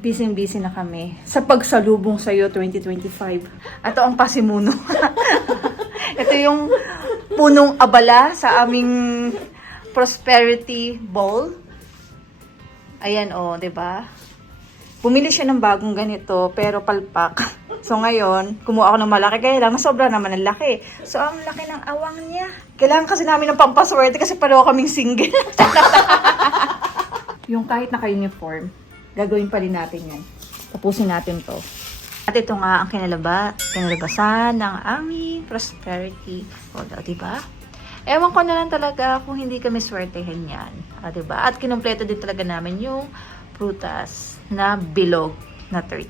Busy-busy na kami sa pagsalubong sa'yo 2025. Ito ang pasimuno. Ito yung punong abala sa aming prosperity bowl. Ayan o, 'di ba? Bumili siya ng bagong ganito pero palpak. So ngayon, kumuha ako ng malaki kaya lang sobra naman ang laki. So ang laki ng awang niya. Kailangan kasi namin ng pampaswerte kasi pareho kaming single. Yung kahit naka-uniform, gagawin pa rin natin yan. Tapusin natin to. At ito nga ang kinalabasan ng aming prosperity. O, diba? Ewan ko na lang talaga kung hindi kami swertehin yan. O, diba? At kinumpleto din talaga namin yung prutas na bilog na 13.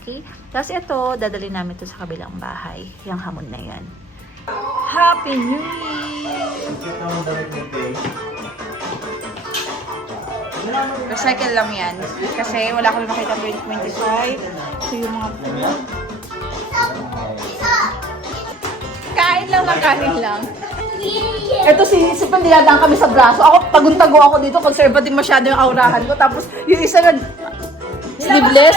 Okay? Tapos ito, dadalhin namin ito sa kabilang bahay. Yung hamon na yan. Happy New Year! Recycle lang yan. Kasi wala kami makita 2025. So yung mga food. Kain lang ng kanin lang. Ito si Pandiyadang kami sa braso. Ako, tagun-tago ako dito. Conservative masyado yung aurahan ko. Tapos yung isa na sleeveless.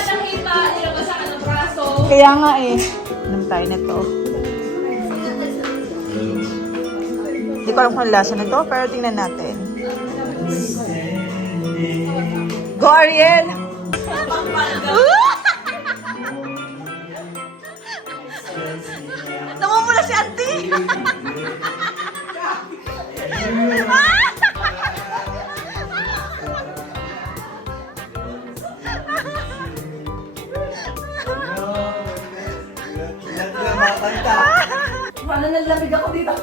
Kaya nga eh. Inom tayo na to. Hindi ko alam kung lasa na to, pero tingnan natin. Go, Ariel! Namumula si auntie! Paano nalamig ako dito?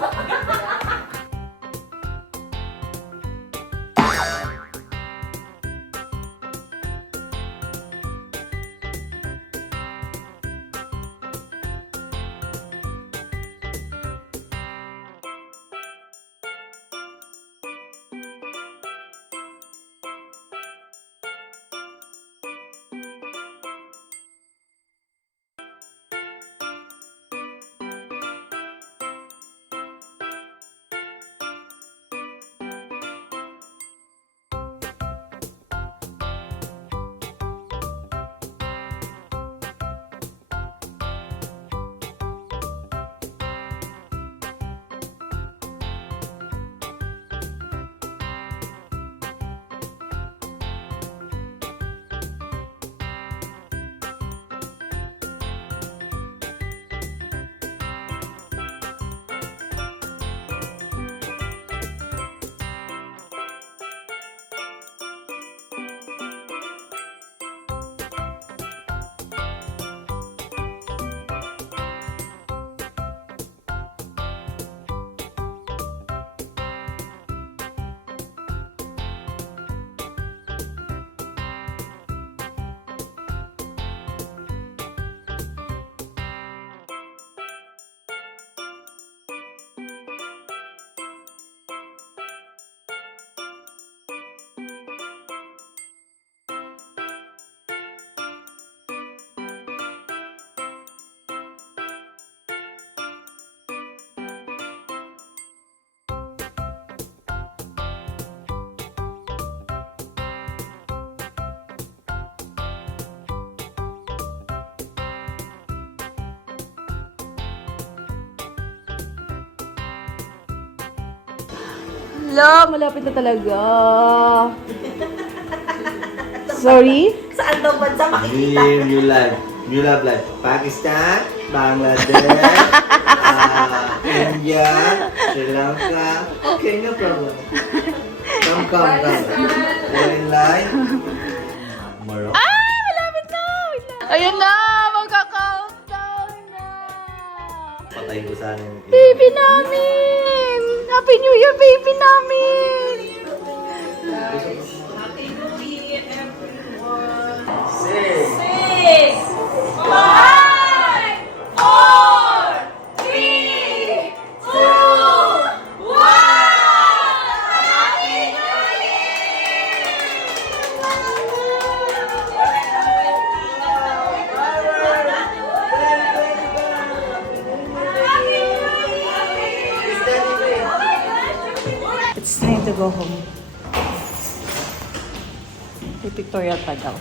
Hala, malapit na talaga. Sorry? Saan daw bansa makikita? New love life. Pakistan, Bangladesh, India, Sri Lanka. Okay, no problem. Come. We're in line. Morocco. Malapit na! Wait lang. Ayun na! Magka-countdown na! Patay ko sana yung... Baby namin! Happy New Year, baby namin! Happy New Year, everyone! 6, 5, 4, 3, 2, 1! Happy New It's time to go home. Kay Victoria Tagaw.